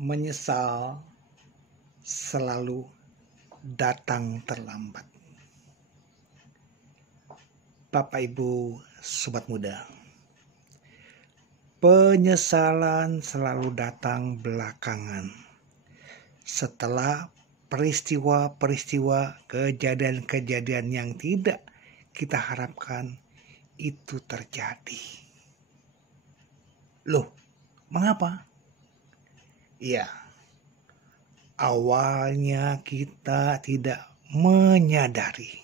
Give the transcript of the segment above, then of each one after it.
Menyesal selalu datang terlambat. Bapak Ibu Sobat Muda, penyesalan selalu datang belakangan setelah peristiwa-peristiwa, kejadian-kejadian yang tidak kita harapkan itu terjadi. Loh, mengapa? Ya, awalnya kita tidak menyadari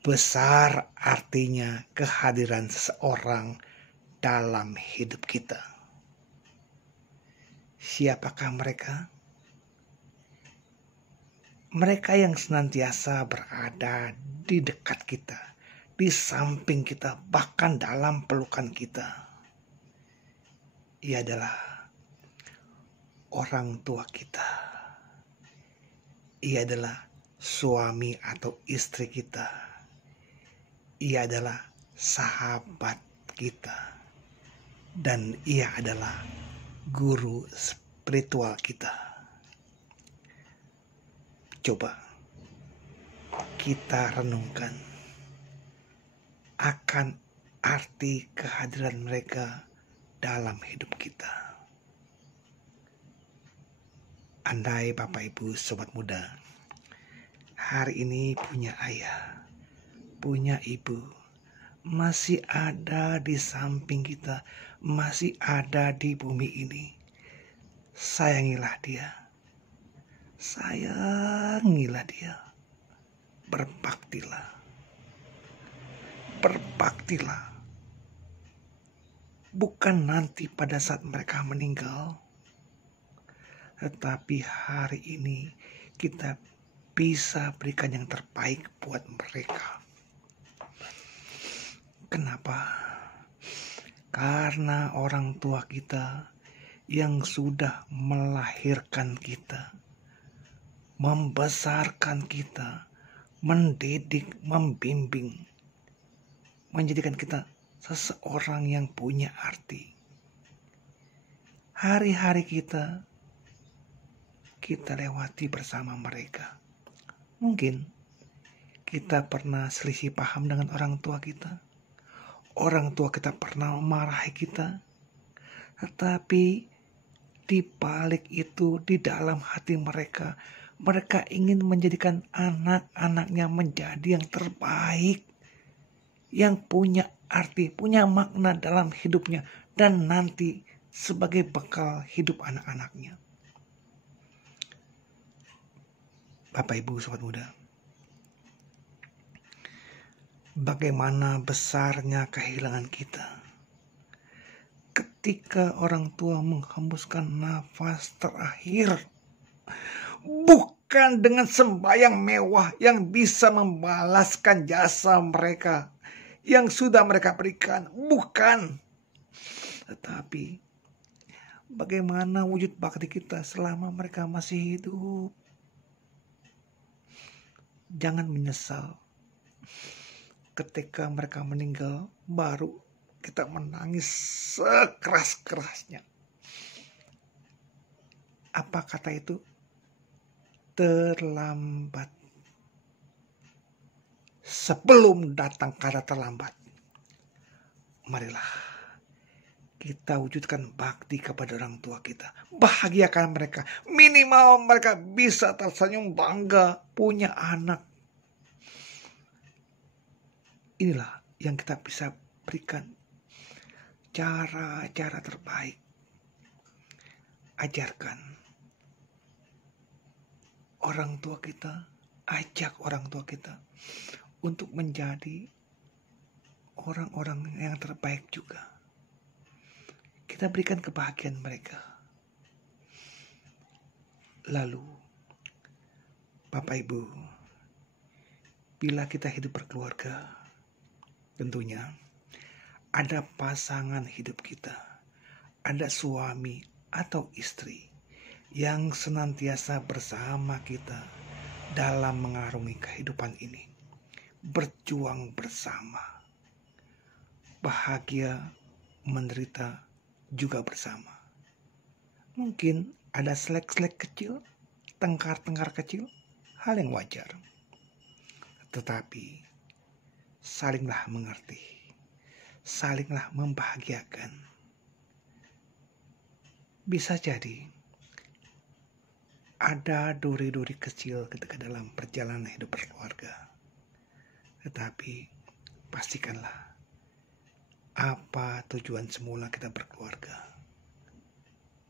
besar artinya kehadiran seseorang dalam hidup kita. Siapakah mereka? Mereka yang senantiasa berada di dekat kita, di samping kita, bahkan dalam pelukan kita. Ia adalah orang tua kita. Ia adalah suami atau istri kita. Ia adalah sahabat kita. Dan ia adalah guru spiritual kita. Coba kita renungkan akan arti kehadiran mereka dalam hidup kita. Andai Bapak Ibu Sobat Muda hari ini punya ayah, punya ibu, masih ada di samping kita, masih ada di bumi ini, sayangilah dia. Sayangilah dia. Berbaktilah. Berbaktilah. Bukan nanti pada saat mereka meninggal, tetapi hari ini kita bisa berikan yang terbaik buat mereka. Kenapa? Karena orang tua kita yang sudah melahirkan kita, membesarkan kita, mendidik, membimbing, menjadikan kita seseorang yang punya arti. Hari-hari kita lewati bersama mereka. Mungkin kita pernah selisih paham dengan orang tua kita. Orang tua kita pernah memarahi kita. Tetapi di balik itu, di dalam hati mereka, mereka ingin menjadikan anak-anaknya menjadi yang terbaik, yang punya arti, punya makna dalam hidupnya, dan nanti sebagai bekal hidup anak-anaknya. Bapak Ibu Sobat Muda, bagaimana besarnya kehilangan kita ketika orang tua menghembuskan nafas terakhir, bukan dengan sembahyang mewah yang bisa membalaskan jasa mereka yang sudah mereka berikan, bukan. Tetapi bagaimana wujud bakti kita selama mereka masih hidup. Jangan menyesal ketika mereka meninggal, baru kita menangis sekeras-kerasnya. Apa kata itu? Terlambat. Sebelum datang kata terlambat, marilah kita wujudkan bakti kepada orang tua kita. Bahagiakan mereka. Minimal mereka bisa tersenyum bangga punya anak. Inilah yang kita bisa berikan. Cara-cara terbaik. Ajarkan orang tua kita. Ajak orang tua kita untuk menjadi orang-orang yang terbaik juga. Kita berikan kebahagiaan mereka. Lalu, Bapak Ibu, bila kita hidup berkeluarga, tentunya ada pasangan hidup kita, ada suami atau istri yang senantiasa bersama kita dalam mengarungi kehidupan ini. Berjuang bersama, bahagia, menderita juga bersama. Mungkin ada selek-selek kecil, tengkar-tengkar kecil, hal yang wajar. Tetapi salinglah mengerti, salinglah membahagiakan. Bisa jadi ada duri-duri kecil ketika dalam perjalanan hidup berkeluarga. Tetapi pastikanlah apa tujuan semula kita berkeluarga.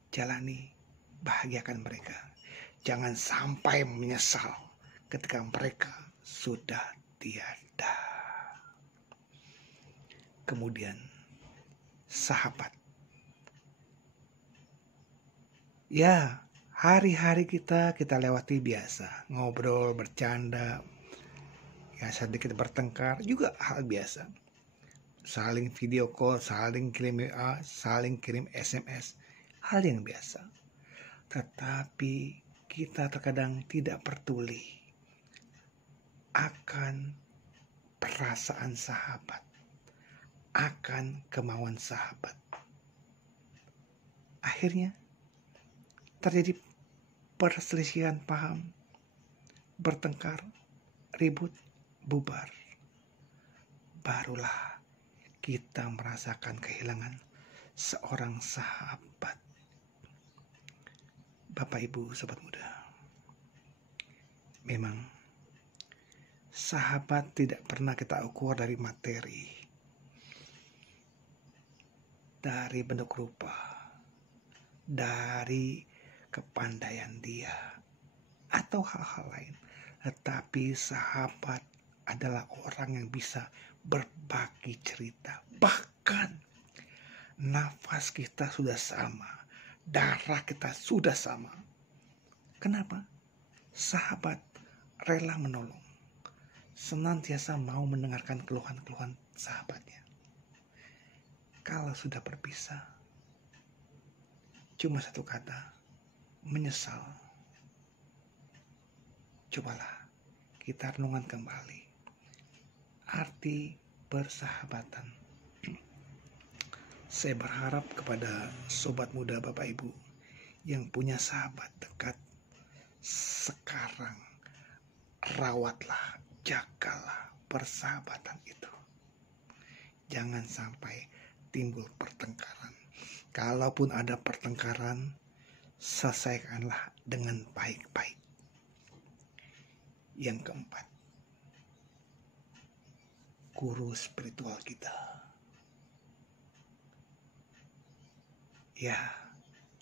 Jalani, bahagiakan mereka. Jangan sampai menyesal ketika mereka sudah tiada. Kemudian, sahabat. Ya, hari-hari kita lewati biasa. Ngobrol, bercanda, ya sedikit bertengkar, juga hal biasa. Saling video call, saling kirim WA, saling kirim SMS, hal yang biasa. Tetapi kita terkadang tidak peduli akan perasaan sahabat, akan kemauan sahabat. Akhirnya terjadi perselisihan paham, bertengkar, ribut, bubar. Barulah kita merasakan kehilangan seorang sahabat. Bapak, Ibu, Sobat Muda, memang sahabat tidak pernah kita ukur dari materi, dari bentuk rupa, dari kepandaian dia, atau hal-hal lain. Tetapi sahabat adalah orang yang bisa berbagi cerita. Bahkan nafas kita sudah sama, darah kita sudah sama. Kenapa? Sahabat rela menolong, senantiasa mau mendengarkan keluhan-keluhan sahabatnya. Kalau sudah berpisah, cuma satu kata, menyesal. Cobalah kita renungan kembali arti persahabatan. Saya berharap kepada sobat muda Bapak Ibu yang punya sahabat dekat, sekarang rawatlah, jagalah persahabatan itu. Jangan sampai timbul pertengkaran. Kalaupun ada pertengkaran, selesaikanlah dengan baik-baik. Yang keempat, guru spiritual kita. Ya,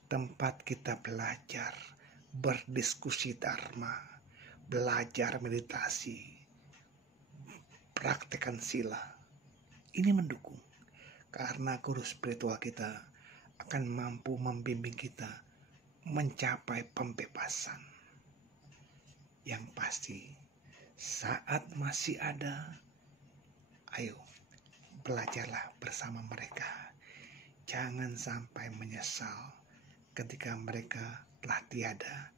tempat kita belajar, berdiskusi dharma, belajar meditasi, praktekkan sila. Ini mendukung, karena guru spiritual kita akan mampu membimbing kita mencapai pembebasan. Yang pasti, saat masih ada, ayo belajarlah bersama mereka. Jangan sampai menyesal ketika mereka telah tiada.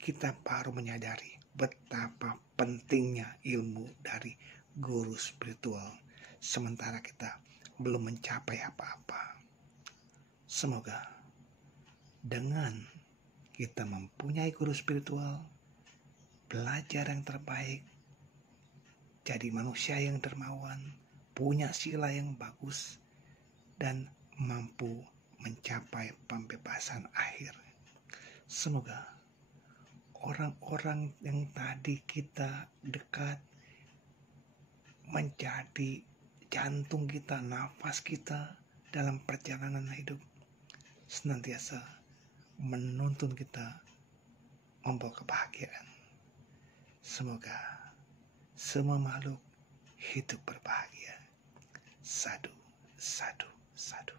Kita baru menyadari betapa pentingnya ilmu dari guru spiritual, sementara kita belum mencapai apa-apa. Semoga dengan kita mempunyai guru spiritual, belajar yang terbaik, jadi manusia yang dermawan, punya sila yang bagus, dan mampu mencapai pembebasan akhir. Semoga orang-orang yang tadi kita dekat menjadi jantung kita, nafas kita dalam perjalanan hidup, senantiasa menuntun kita membawa kebahagiaan. Semoga semua makhluk hidup berbahagia. Sadu, sadu, sadu.